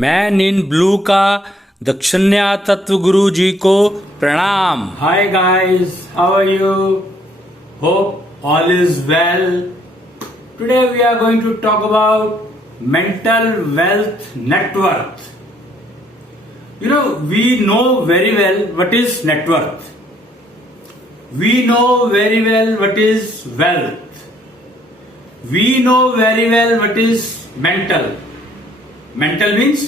Man in blue का दक्षिण्या तत्व गुरु जी को प्रणाम। Hi guys, how are you? Hope all is well. Today we are going to talk about mental wealth net worth. You know, we know very well what is net worth. We know very well what is wealth. We know very well what is mental. Mental means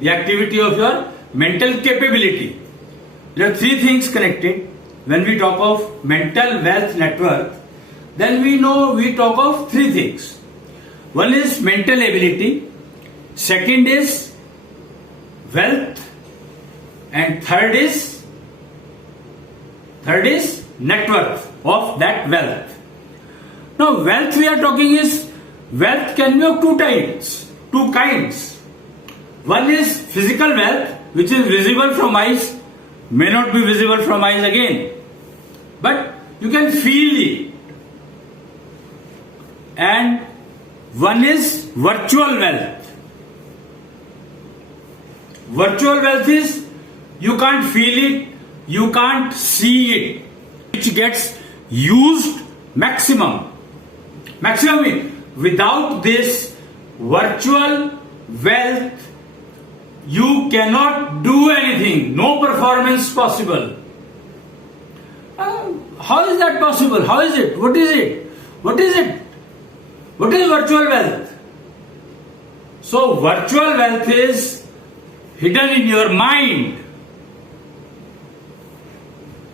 the activity of your mental capability. There are three things connected. When we talk of mental wealth net worth, then we talk of three things. One is mental ability, second is wealth, and third is net worth of that wealth. Now wealth we are talking is, wealth can be of two kinds. One is physical wealth, which is visible from eyes, may not be visible from eyes again, but you can feel it. And one is virtual wealth. Virtual wealth is you can't feel it, you can't see it, which gets used maximum. Maximum means without this virtual wealth, you cannot do anything. No performance possible. How is that possible? How is it? What is it? What is it? What is virtual wealth? So virtual wealth is hidden in your mind.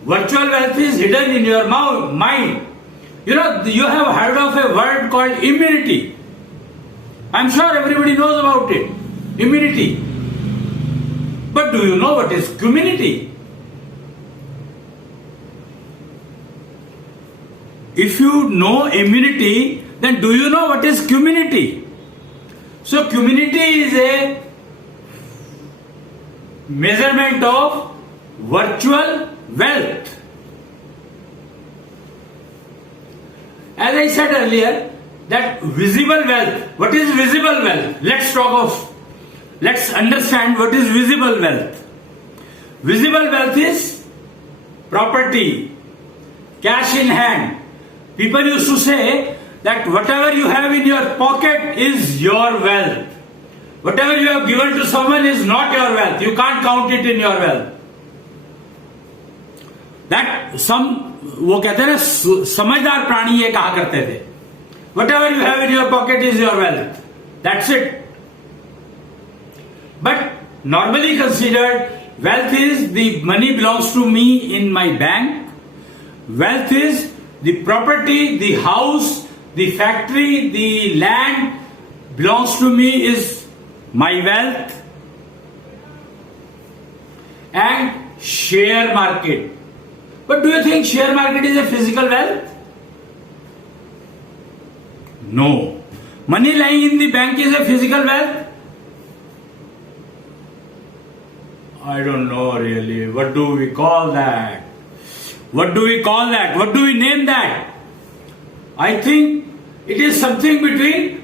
Virtual wealth is hidden in your mind. You know, you have heard of a word called immunity. I'm sure everybody knows about it. Immunity. But do you know what is community? If you know immunity, then do you know what is community? So community is a measurement of virtual wealth. As I said earlier, that visible wealth. What is visible wealth? Let's understand what is visible wealth. Visible wealth is property, cash in hand. People used to say that whatever you have in your pocket is your wealth. Whatever you have given to someone is not your wealth. You can't count it in your wealth. That वो कहते हैं ना, समझदार प्राणी ये कहा करते थे, whatever you have in your pocket is your wealth. That's it. But normally considered, wealth is the money belongs to me in my bank. Wealth is the property, the house, the factory, the land belongs to me is my wealth. And share market. But do you think share market is a physical wealth? No. Money lying in the bank is a physical wealth? I don't know really. What do we call that? What do we call that? What do we name that? I think it is something between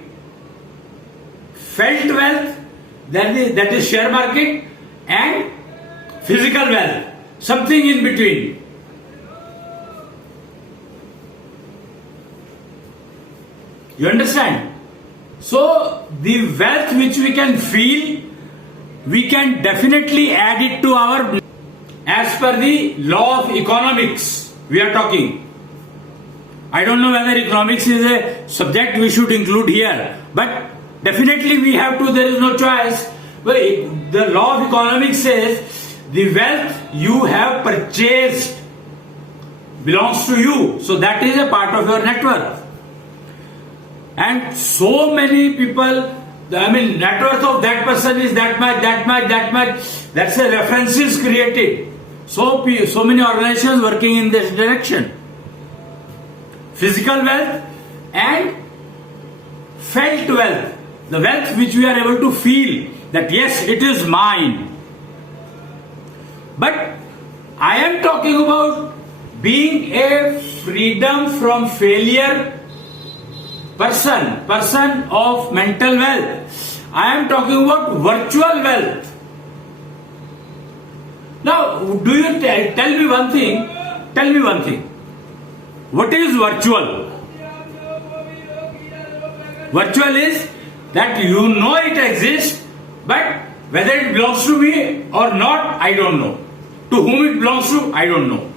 felt wealth, that is share market, and physical wealth. Something in between. You understand? So the wealth which we can feel, we can definitely add it to our, as per the law of economics we are talking. I don't know whether economics is a subject we should include here, but definitely we have to, there is no choice. But the law of economics says the wealth you have purchased belongs to you. So that is a part of your net worth. And so many people, net worth of that person is that much. That's a references created. So many organizations working in this direction. Physical wealth and felt wealth. The wealth which we are able to feel that yes, it is mine. But I am talking about being a freedom from failure person of mental wealth. I am talking about virtual wealth. Now, do you tell me one thing? Tell me one thing. What is virtual? Virtual is that you know it exists, but whether it belongs to me or not, I don't know. To whom it belongs to, I don't know.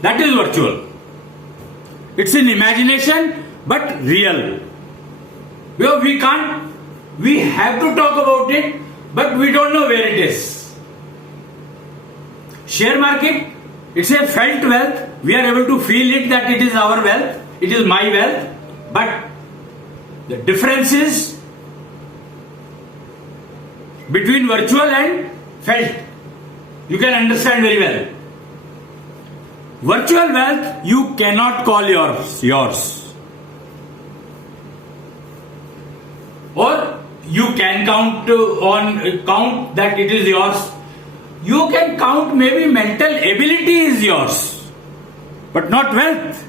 That is virtual. It's an imagination, but real. Because we have to talk about it, but we don't know where it is. Share market, it's a felt wealth. We are able to feel it that it is our wealth, it is my wealth, but the difference is between virtual and felt. You can understand very well. Virtual wealth you cannot call yours. Or you can count that it is yours. You can count maybe mental ability is yours, but not wealth.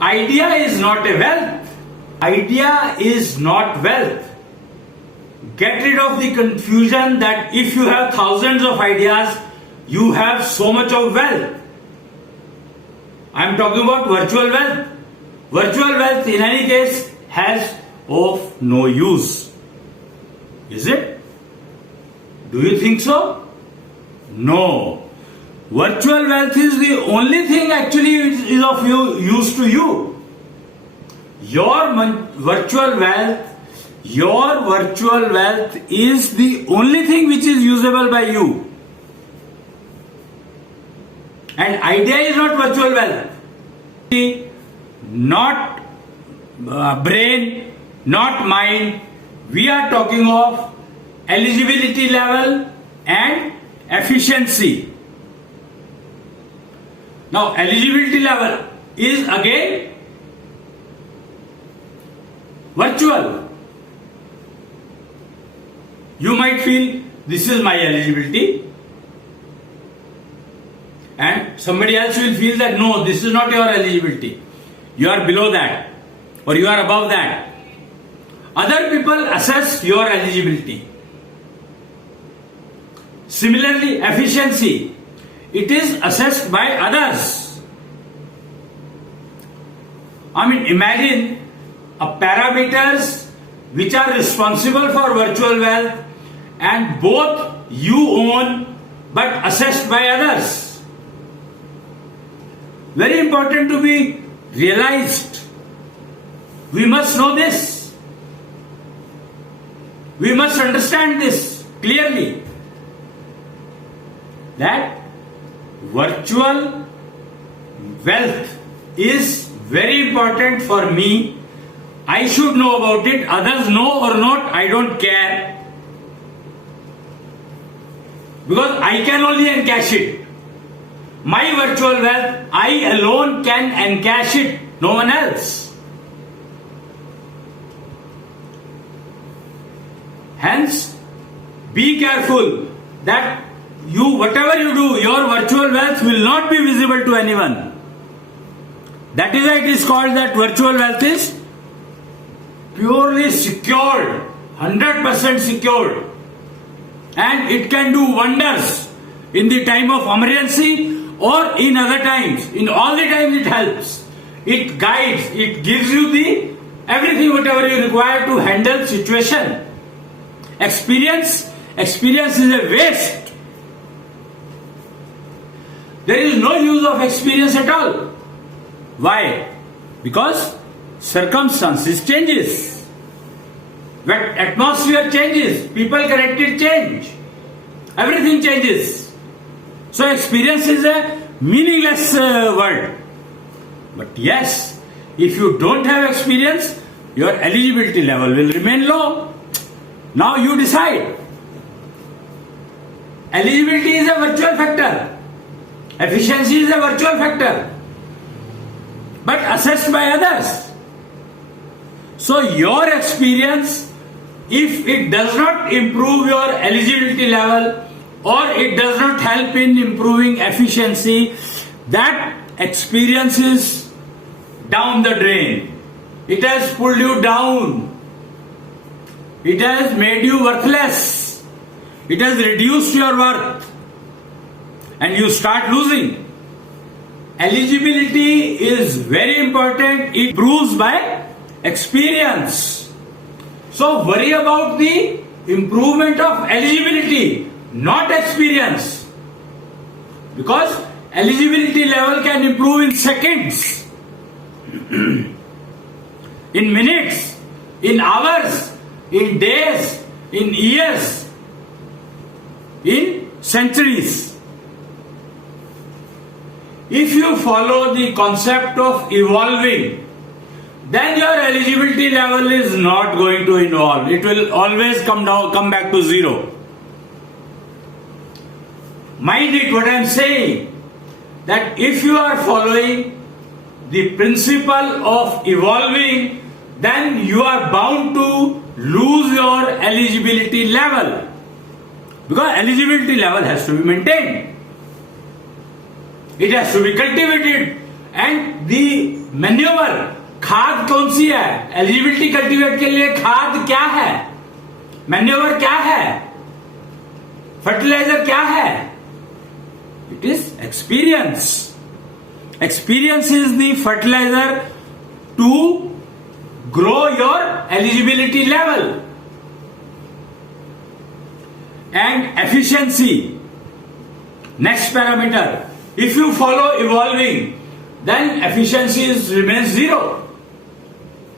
Idea is not a wealth. Idea is not wealth. Get rid of the confusion that if you have thousands of ideas, you have so much of wealth. I am talking about virtual wealth. Virtual wealth in any case has of no use. Is it? Do you think so? No. Virtual wealth is the only thing actually is of use to you. Your virtual wealth is the only thing which is usable by you. And idea is not virtual wealth. Not brain, not mind. We are talking of eligibility level and efficiency. Now, eligibility level is again virtual. You might feel this is my eligibility, and somebody else will feel that no, this is not your eligibility. You are below that or you are above that. Other people assess your eligibility. Similarly, efficiency, it is assessed by others. I mean, imagine parameters which are responsible for virtual wealth and both you own but assessed by others. Very important to be realized. We must know this. We must understand this clearly. That virtual wealth is very important for me. I should know about it. Others know or not, I don't care. Because I can only encash it. My virtual wealth, I alone can encash it, no one else. Hence, be careful that whatever you do, your virtual wealth will not be visible to anyone. That is why it is called that virtual wealth is purely secured, 100% secured. And it can do wonders in the time of emergency or in other times. In all the times it helps. It guides, it gives you everything whatever you require to handle situation. Experience is a waste. There is no use of experience at all. Why? Because circumstances changes. When atmosphere changes, people character change. Everything changes. So experience is a meaningless word. But yes, if you don't have experience, your eligibility level will remain low. Now you decide. Eligibility is a virtual factor. Efficiency is a virtual factor, but assessed by others. So your experience, if it does not improve your eligibility level or it does not help in improving efficiency, that experience is down the drain. It has pulled you down. it has made you worthless. It has reduced your worth. And you start losing. Eligibility is very important. It proves by experience. So worry about the improvement of eligibility, not experience. Because eligibility level can improve in seconds, in minutes, in hours, in days, in years, in centuries. If you follow the concept of evolving, then your eligibility level is not going to evolve. It will always come back to zero. Mind it what I am saying, that if you are following the principle of evolving, then you are bound to lose your eligibility level. Because eligibility level has to be maintained. It has to be cultivated. And the manure, खाद कौन सी है? Eligibility cultivate के लिए खाद क्या है? मैन्योवर क्या है? फर्टिलाइजर क्या है? It is experience. Experience is the fertilizer to grow your eligibility level. And efficiency, next parameter. If you follow evolving, then efficiency remains zero.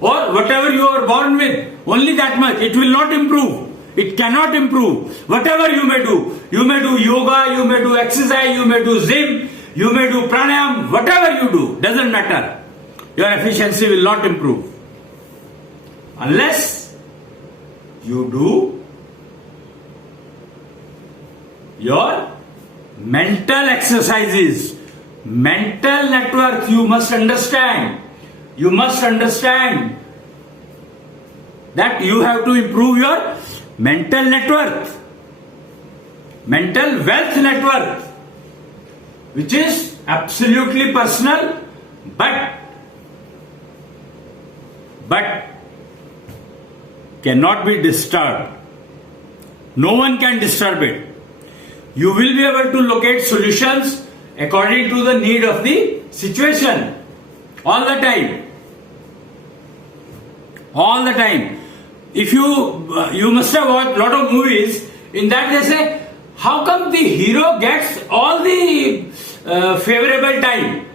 Or whatever you are born with, only that much. It will not improve. It cannot improve. Whatever you may do yoga, you may do exercise, you may do gym, you may do pranayam, whatever you do, doesn't matter. Your efficiency will not improve. Unless you do your mental exercises, mental network, you must understand. You must understand that you have to improve your mental net worth, mental wealth net worth, which is absolutely personal, but cannot be disturbed. No one can disturb it. You will be able to locate solutions according to the need of the situation all the time. All the time. If you must have watched a lot of movies, in that they say, how come the hero gets all the favorable time?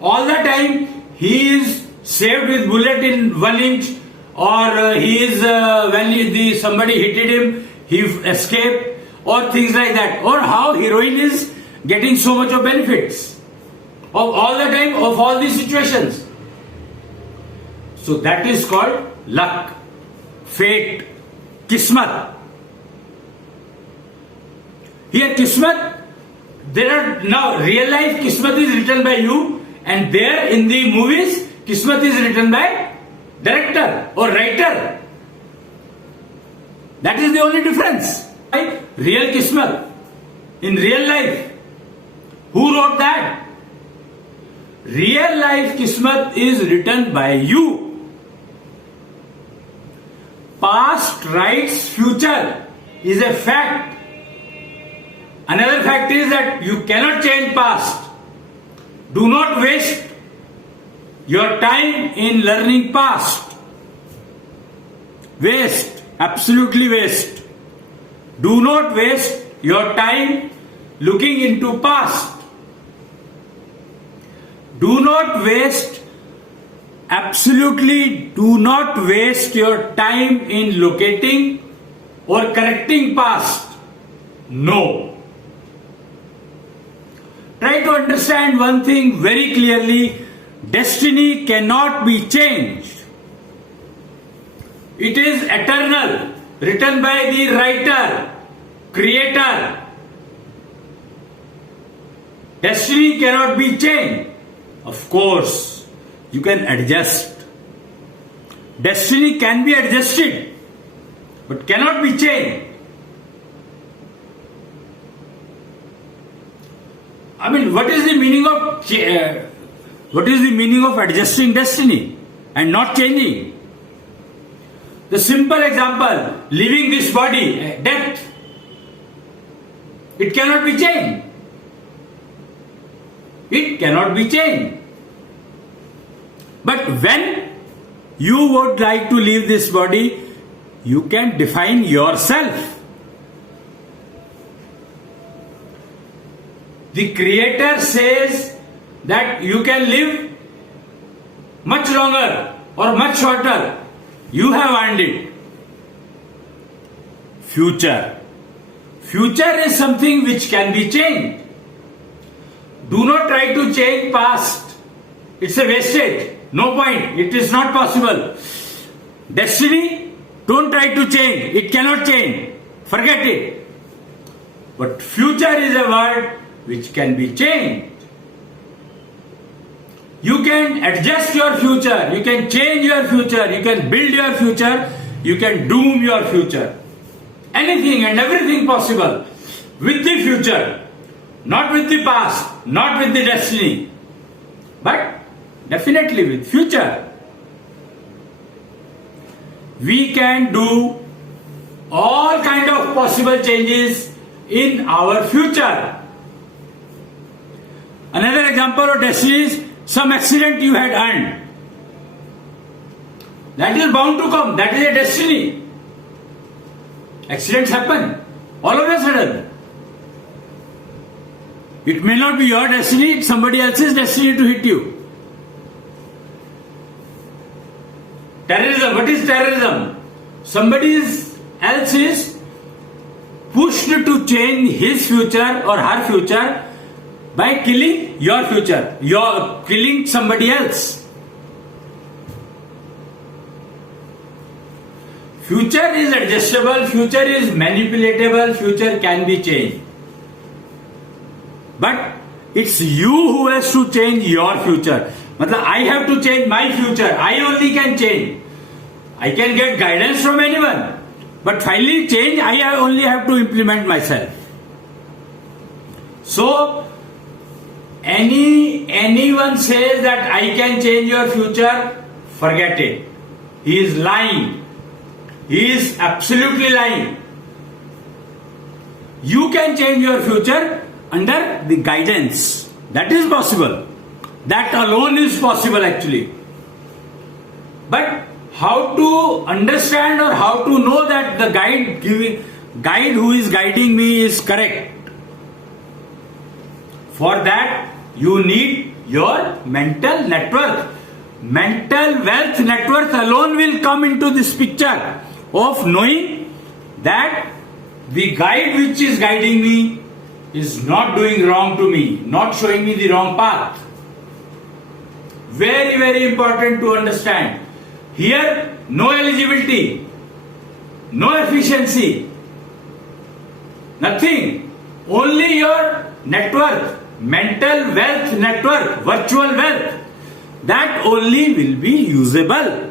All the time he is saved with bullet in 1 inch, or he is when somebody hit him, he escaped, or things like that. Or how heroine is getting so much of benefits of all the time of all these situations. So that is called luck, fate, kismat. Here kismat, there are now real life kismat is written by you, and there in the movies kismat is written by director or writer. That is the only difference. Right? Real kismat in real life. Who wrote that? Real life kismat is written by you. Past writes future is a fact. Another fact is that you cannot change past. Do not waste your time in learning past. Waste, absolutely waste. Do not waste your time looking into past. Do not waste, absolutely do not waste your time in locating or correcting past. No. Try to understand one thing very clearly. Destiny cannot be changed. It is eternal, written by the writer, creator. Destiny cannot be changed. Of course, you can adjust. Destiny can be adjusted, but cannot be changed. I mean, what is the meaning of adjusting destiny and not changing? The simple example, leaving this body, death. It cannot be changed. It cannot be changed. But when you would like to leave this body, you can define yourself. The Creator says that you can live much longer or much shorter. You have earned it. Future. Future is something which can be changed. Do not try to change past. It's a wastage. No point. It is not possible. Destiny, don't try to change. It cannot change. Forget it. But future is a word which can be changed. You can adjust your future. You can change your future. You can build your future. You can doom your future. Anything and everything possible with the future. Not with the past. Not with the destiny. But definitely with future. We can do all kind of possible changes in our future. Another example of destiny is some accident you had earned. That is bound to come. That is a destiny. Accidents happen all of a sudden. It may not be your destiny, it's somebody else's destiny to hit you. Terrorism. What is terrorism? Somebody else is pushed to change his future or her future by killing your future. You're killing somebody else. Future is adjustable, future is manipulatable, future can be changed. But it's you who has to change your future. Matlab, I have to change my future. I only can change. I can get guidance from anyone. But finally change, I only have to implement myself. So, anyone says that I can change your future, forget it. He is lying. He is absolutely lying. You can change your future under the guidance. That is possible. That alone is possible actually. But how to understand or how to know that the guide who is guiding me is correct? For that you need your mental net worth. Mental wealth net worth alone will come into this picture of knowing that the guide which is guiding me is not doing wrong to me, not showing me the wrong path. Very, very important to understand. Here, no eligibility, no efficiency, nothing. Only your net worth, mental wealth net worth, virtual wealth. That only will be usable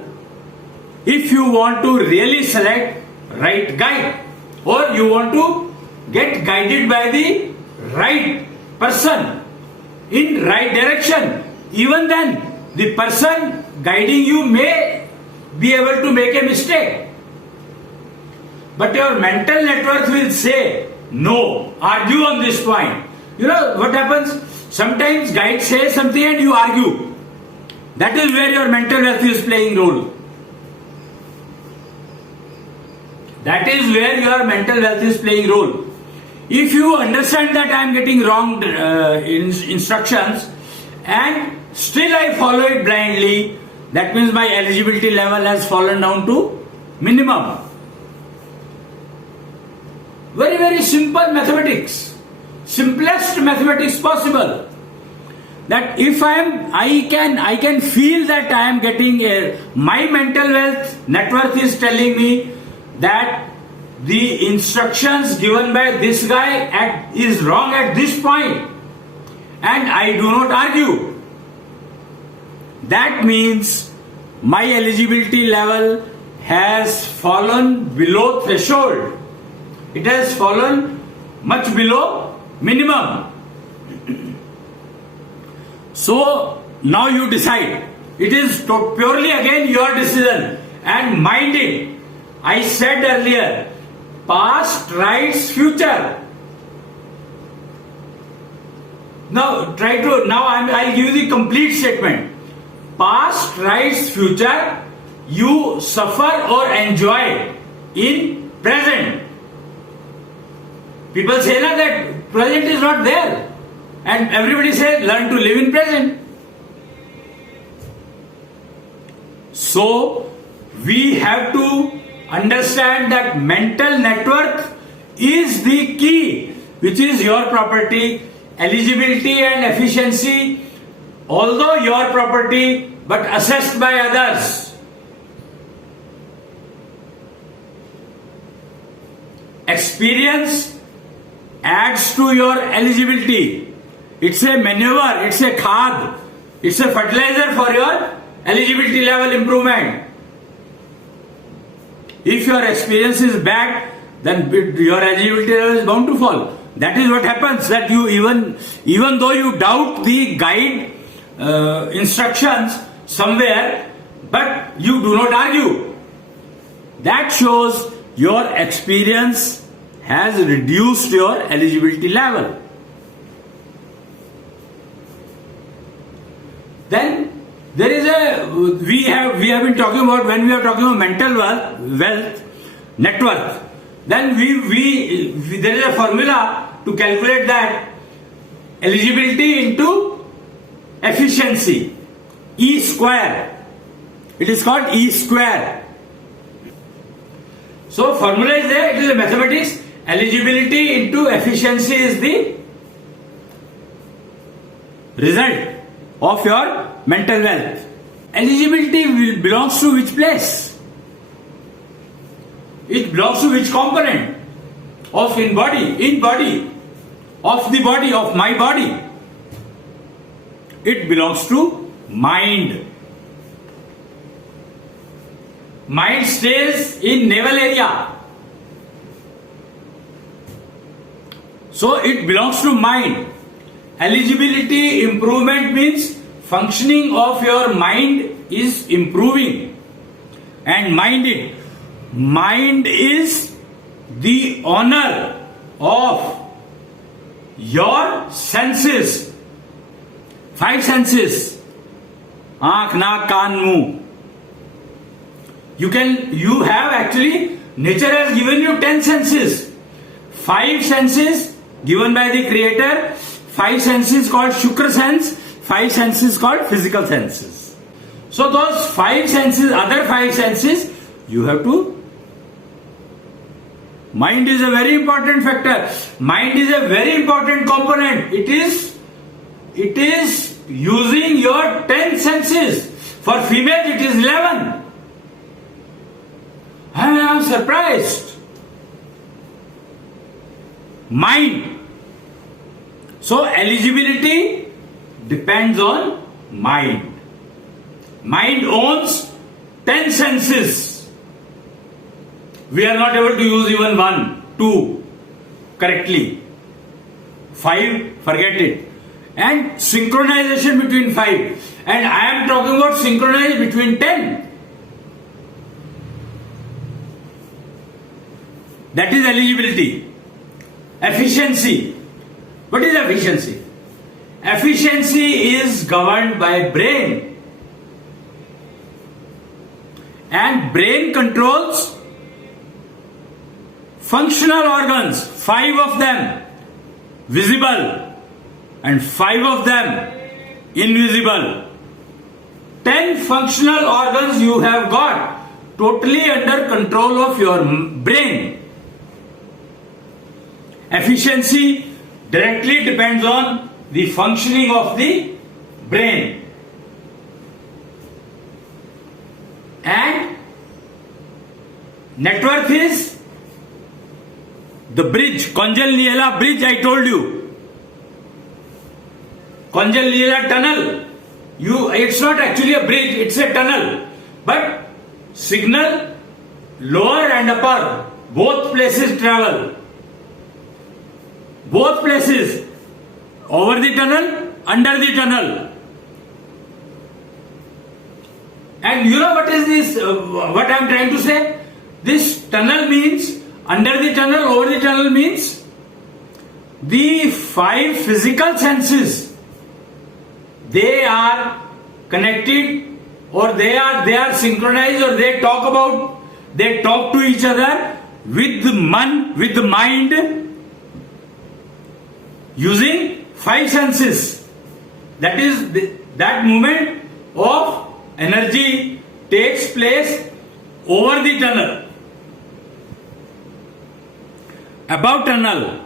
if you want to really select right guide or you want to get guided by the right person in right direction. Even then, the person guiding you may be able to make a mistake. But your mental net worth will say, no, argue on this point. You know what happens? Sometimes guide says something and you argue. That is where your mental wealth is playing role. That is where your mental wealth is playing role. If you understand that I am getting wrong instructions and still I follow it blindly, that means my eligibility level has fallen down to minimum. Very, very simple mathematics. Simplest mathematics possible. That if I can feel that I am getting my mental wealth net worth is telling me that the instructions given by this guy is wrong at this point, and I do not argue. That means my eligibility level has fallen below threshold. It has fallen much below minimum. So now you decide. It is purely again your decision, and mind it I said earlier, past writes future. Now I'll give you the complete statement. Past writes future. You suffer or enjoy in present. People say na that present is not there, and everybody says learn to live in present. So we have to understand that mental network is the key, which is your property, eligibility and efficiency, although your property but assessed by others. Experience adds to your eligibility. It's a maneuver, it's a khad, it's a fertilizer for your eligibility level improvement. If your experience is bad, then your eligibility level is bound to fall. That is what happens, that you even though you doubt the guide instructions somewhere, but you do not argue. That shows your experience has reduced your eligibility level. Then there is we have been talking about, when we are talking about mental wealth net worth, then we there is a formula to calculate that eligibility into efficiency, E square. It is called E square. So formula is there, it is a mathematics. Eligibility into efficiency is the result of your mental wealth. Eligibility belongs to which place? It belongs to which component of in body, of the body, of my body? It belongs to mind. Mind stays in navel area. So it belongs to mind. Eligibility improvement means functioning of your mind is improving. And mind is the owner of your senses. 5 senses. Aankh, naak, kaan, muh. You have actually, nature has given you 10 senses. 5 senses given by the creator, 5 senses called Shukra sense, 5 senses called physical senses. So those 5 senses, other 5 senses, you have to. Mind is a very important factor. Mind is a very important component. It is using your 10 senses. For female it is 11. I am surprised. Mind. So eligibility depends on mind. Mind owns 10 senses. We are not able to use even 1, 2 correctly. 5, forget it. And synchronization between 5. And I am talking about synchronization between 10. That is eligibility. Efficiency. What is efficiency? Efficiency is governed by brain. And brain controls functional organs, 5 of them visible and 5 of them invisible. 10 functional organs you have got totally under control of your brain. Efficiency directly depends on the functioning of the brain. And net worth is the bridge, Konjal-Liela bridge, I told you. Konjal-Liela tunnel. It's not actually a bridge, it's a tunnel. But signal, lower and upper, both places travel. Both places, over the tunnel, under the tunnel. And you know what is this, what I am trying to say? this tunnel means under the tunnel, over the tunnel means the 5 physical senses. They are connected, or they are synchronized, or they talk to each other with the mind using 5 senses. That is, that movement of energy takes place over the tunnel, above tunnel,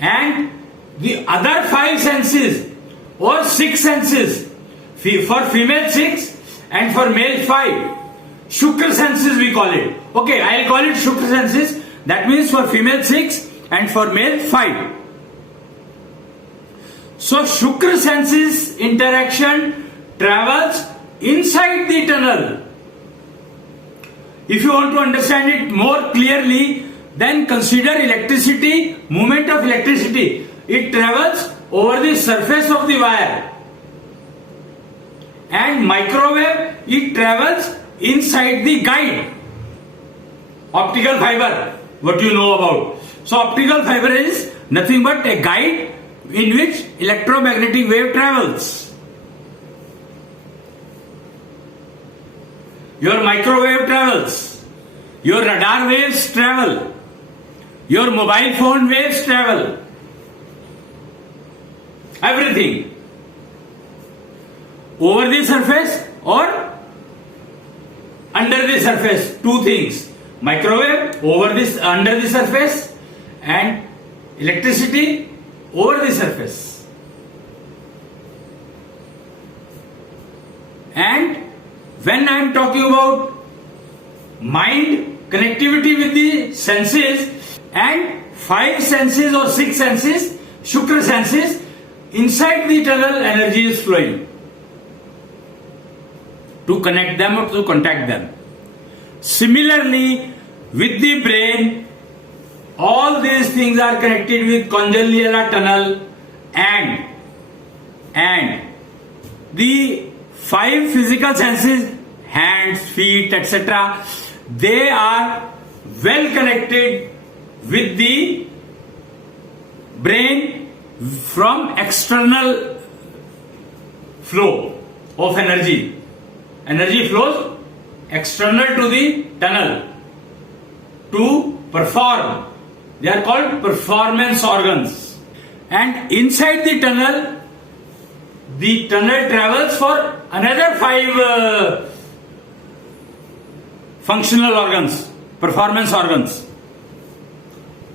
and the other 5 senses or 6 senses, for female 6 and for male 5, Shukra senses we call it. Okay, I'll call it Shukra senses. That means for female 6 and for male 5. So Shukra senses interaction travels inside the tunnel. If you want to understand it more clearly, then consider electricity, movement of electricity. It travels over the surface of the wire. And microwave, it travels inside the guide. Optical fiber, what you know about. So optical fiber is nothing but a guide in which electromagnetic wave travels. Your microwave travels, your radar waves travel, your mobile phone waves travel, everything over the surface or under the surface. 2 things: microwave under the surface, and electricity over the surface. And when I am talking about mind connectivity with the senses and 5 senses or 6 senses, Shukra senses, inside the tunnel energy is flowing to connect them or to contact them. Similarly, with the brain, all these things are connected with condylar tunnel, and the 5 physical senses, hands, feet, etc., they are well connected with the brain from external flow of energy. Energy flows external to the tunnel to perform. They are called performance organs. And inside the tunnel travels for another 5 functional organs, performance organs.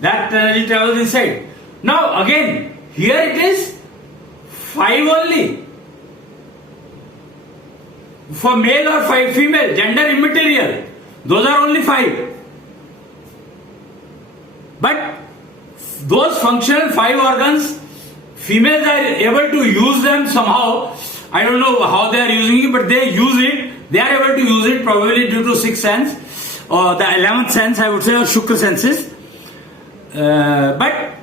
That energy travels inside. Now again, here it is 5 only. For male or 5 female, gender immaterial. Those are only 5. But those functional 5 organs, females are able to use them somehow. I don't know how they are using it, but they use it. They are able to use it probably due to 6th sense, or the 11th sense, I would say, or Shukra senses. But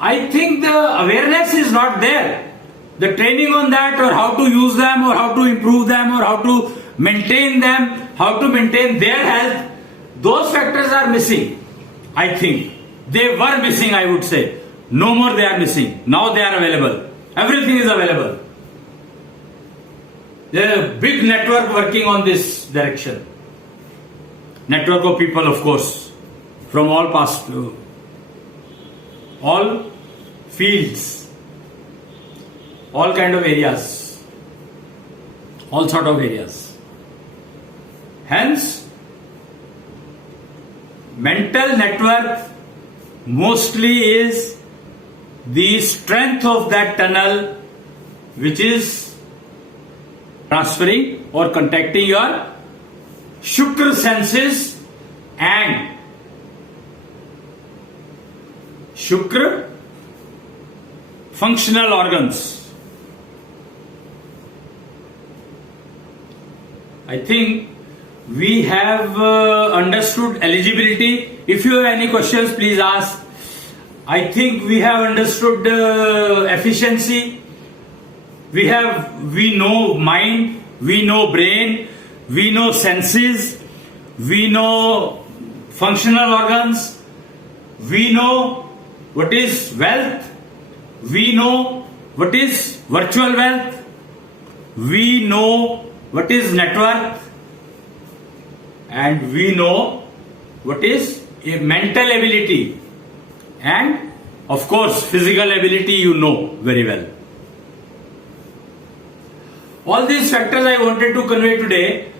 I think the awareness is not there. The training on that, or how to use them, or how to improve them, or how to maintain them, how to maintain their health, those factors are missing. I think they were missing, I would say. No more they are missing. Now they are available. Everything is available. There is a big network working on this direction. Network of people, of course, from all past, all fields, all kind of areas, all sort of areas. Hence, mental network mostly is the strength of that tunnel which is transferring or contacting your Shukra senses and Shukra functional organs. I think we have understood eligibility. If you have any questions, please ask. I think we have understood efficiency. We know mind, we know brain, we know senses, we know functional organs, we know what is wealth, we know what is virtual wealth, we know what is net worth, and we know what is a mental ability, and of course physical ability you know very well. All these factors I wanted to convey today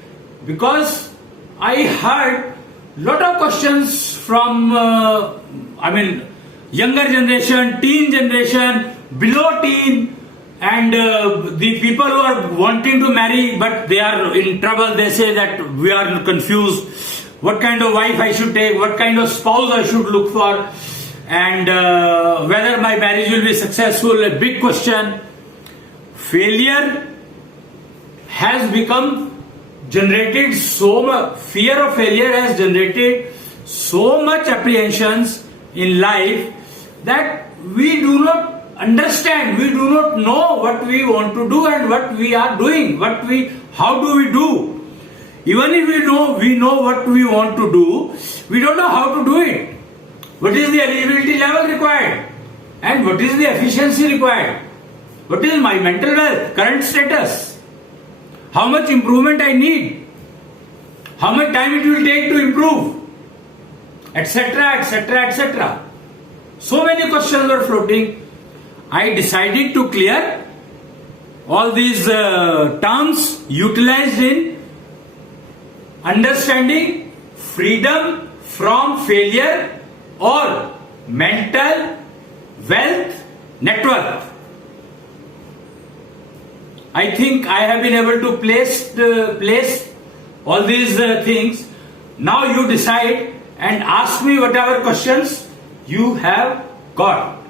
because I heard lot of questions from younger generation, teen generation, below teen, and the people who are wanting to marry but they are in trouble. They say that we are confused. What kind of wife I should take? What kind of spouse I should look for? And whether my marriage will be successful? A big question. Failure has become generated so much, fear of failure has generated so much apprehensions in life that we do not understand, we do not know what we want to do and what we are doing, how do we do. Even if we know what we want to do, we don't know how to do it. What is the eligibility level required? And what is the efficiency required? What is my mental wealth, current status? How much improvement I need? How much time it will take to improve? Etc., etc., etc. So many questions were floating. I decided to clear all these terms utilized in understanding freedom from failure or mental wealth net worth. I think I have been able to place all these things. Now you decide and ask me whatever questions you have got.